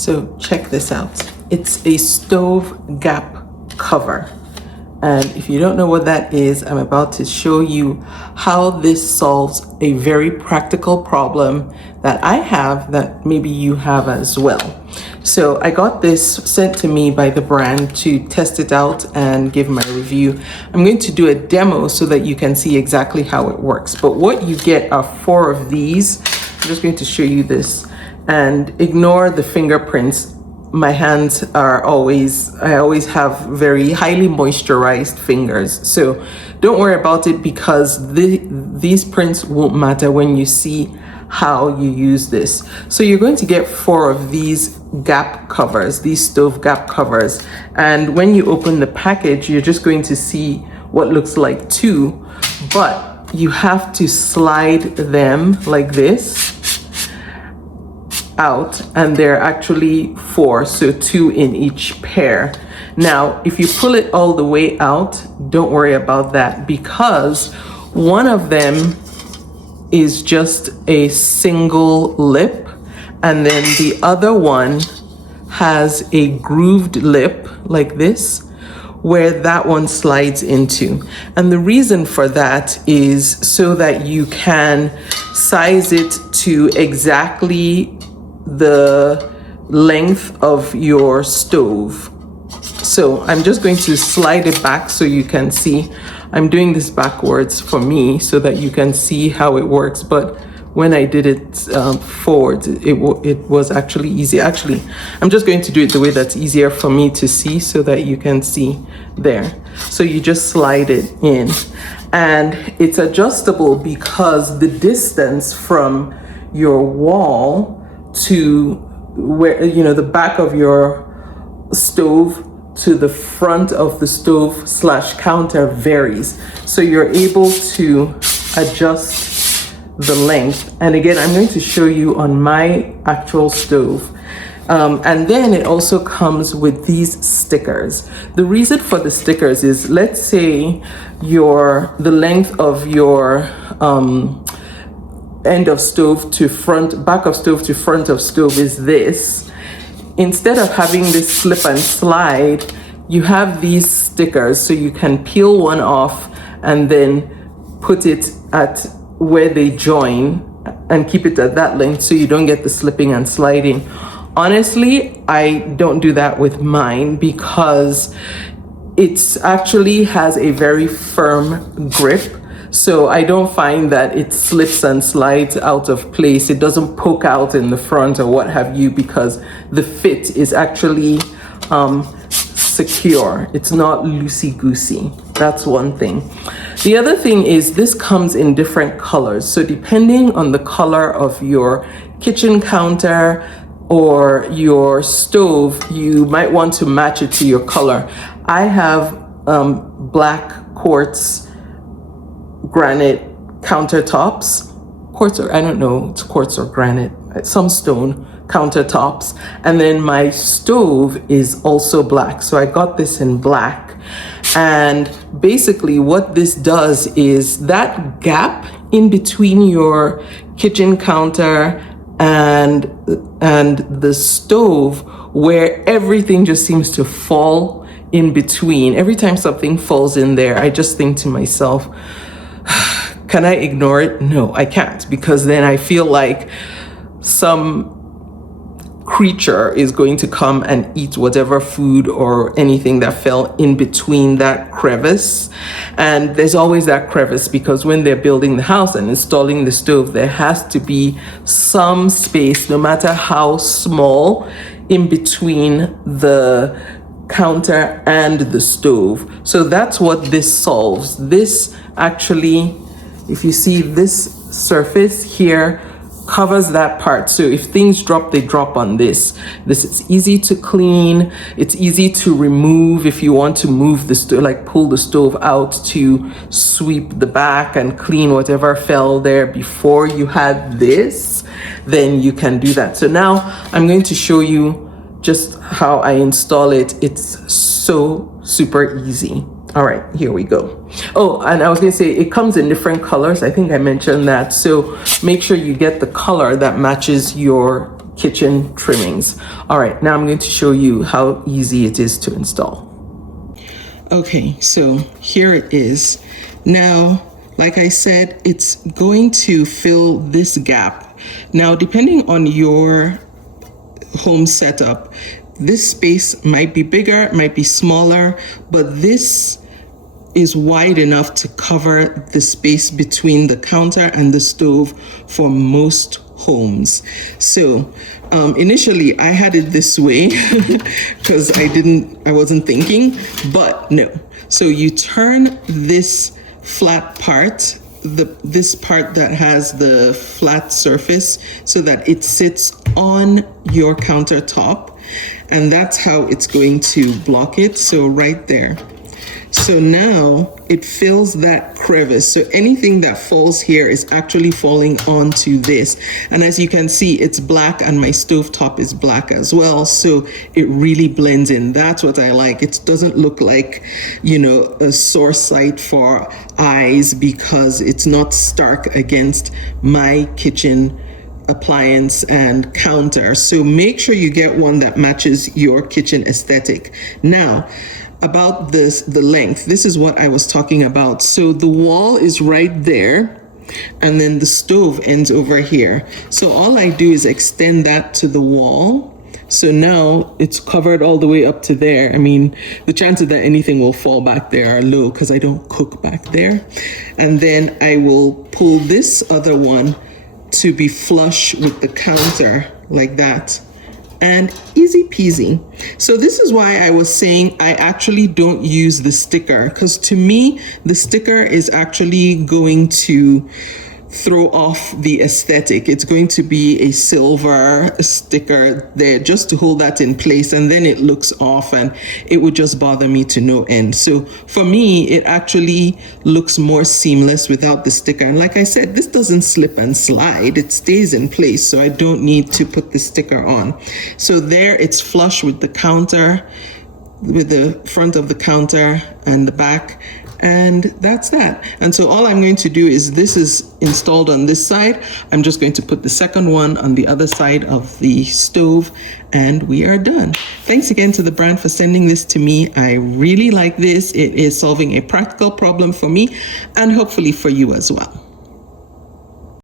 So check this out. It's a stove gap cover. And if you don't know what that is, I'm about to show you how this solves a very practical problem that I have that maybe you have as well. So I got this sent to me by the brand to test it out and give my review. I'm going to do a demo so that you can see exactly how it works. But what you get are 4 of these. I'm just going to show you this and ignore the fingerprints. My hands are I always have very highly moisturized fingers. So don't worry about it because these prints won't matter when you see how you use this. So you're going to get 4 of these gap covers, these stove gap covers. And when you open the package, you're just going to see what looks like 2, but you have to slide them like this out, and they're actually 4, so 2 in each pair. Now, if you pull it all the way out, don't worry about that because one of them is just a single lip, and then the other one has a grooved lip like this, where that one slides into. And the reason for that is so that you can size it to exactly the length of your stove. So I'm just going to slide it back so you can see. I'm doing this backwards for me so that you can see how it works, but when I did it forward, it was actually easy. Actually, I'm just going to do it the way that's easier for me to see so that you can see there. So you just slide it in, and it's adjustable because the distance from your wall to where, the back of your stove to the front of the stove / counter varies. So you're able to adjust the length. And again, I'm going to show you on my actual stove. And then it also comes with these stickers. The reason for the stickers is, let's say the length of your end of stove to front, back of stove to front of stove is this. Instead of having this slip and slide, you have these stickers so you can peel one off and then put it at where they join and keep it at that length so you don't get the slipping and sliding. Honestly, I don't do that with mine because it actually has a very firm grip. So I don't find that it slips and slides out of place. It doesn't poke out in the front or what have you because the fit is actually secure. It's not loosey-goosey. That's one thing. The other thing is this comes in different colors. So depending on the color of your kitchen counter or your stove, you might want to match it to your color. I have black quartz granite countertops, quartz, or I don't know, it's quartz or granite, some stone countertops, and then my stove is also black. So I got this in black, and basically what this does is that gap in between your kitchen counter and the stove, where everything just seems to fall in between. Every time something falls in there, I just think to myself, can I ignore it? No, I can't, because then I feel like some creature is going to come and eat whatever food or anything that fell in between that crevice. And there's always that crevice because when they're building the house and installing the stove, there has to be some space, no matter how small, in between the counter and the stove. So that's what this solves. This actually, if you see this surface here, covers that part. So if things drop, they drop on this. This is easy to clean. It's easy to remove if you want to move the stove, like pull the stove out to sweep the back and clean whatever fell there before you had this, then you can do that. So now I'm going to show you just how I install it. It's so super easy. All right, here we go. Oh, and I was gonna say it comes in different colors. I think I mentioned that. So make sure you get the color that matches your kitchen trimmings. All right, now I'm going to show you how easy it is to install. Okay, so here it is. Now, like I said, it's going to fill this gap. Now, depending on your home setup, this space might be bigger, might be smaller, but this is wide enough to cover the space between the counter and the stove for most homes. So initially I had it this way because I wasn't thinking, but no. So you turn this flat part, this part that has the flat surface, so that it sits on your countertop, and that's how it's going to block it. So right there. So now it fills that crevice. So anything that falls here is actually falling onto this. And as you can see, it's black and my stovetop is black as well. So it really blends in. That's what I like. It doesn't look like, you know, a sore sight for eyes because it's not stark against my kitchen appliance and counter. So make sure you get one that matches your kitchen aesthetic. Now, about the length, this is what I was talking about. So the wall is right there, and then the stove ends over here. So all I do is extend that to the wall. So now it's covered all the way up to there. I mean, the chances that anything will fall back there are low because I don't cook back there. And then I will pull this other one to be flush with the counter like that. And easy peasy. So this is why I was saying I actually don't use the sticker, because to me, the sticker is actually going to throw off the aesthetic. It's going to be a silver sticker there just to hold that in place, and then it looks off and it would just bother me to no end. So for me, it actually looks more seamless without the sticker. And like I said, this doesn't slip and slide. It stays in place, so I don't need to put the sticker on. So there it's flush with the counter, with the front of the counter and the back. And that's that. And so all I'm going to do is, this is installed on this side. I'm just going to put the second one on the other side of the stove, and we are done. Thanks again to the brand for sending this to me. I really like this. It is solving a practical problem for me and hopefully for you as well.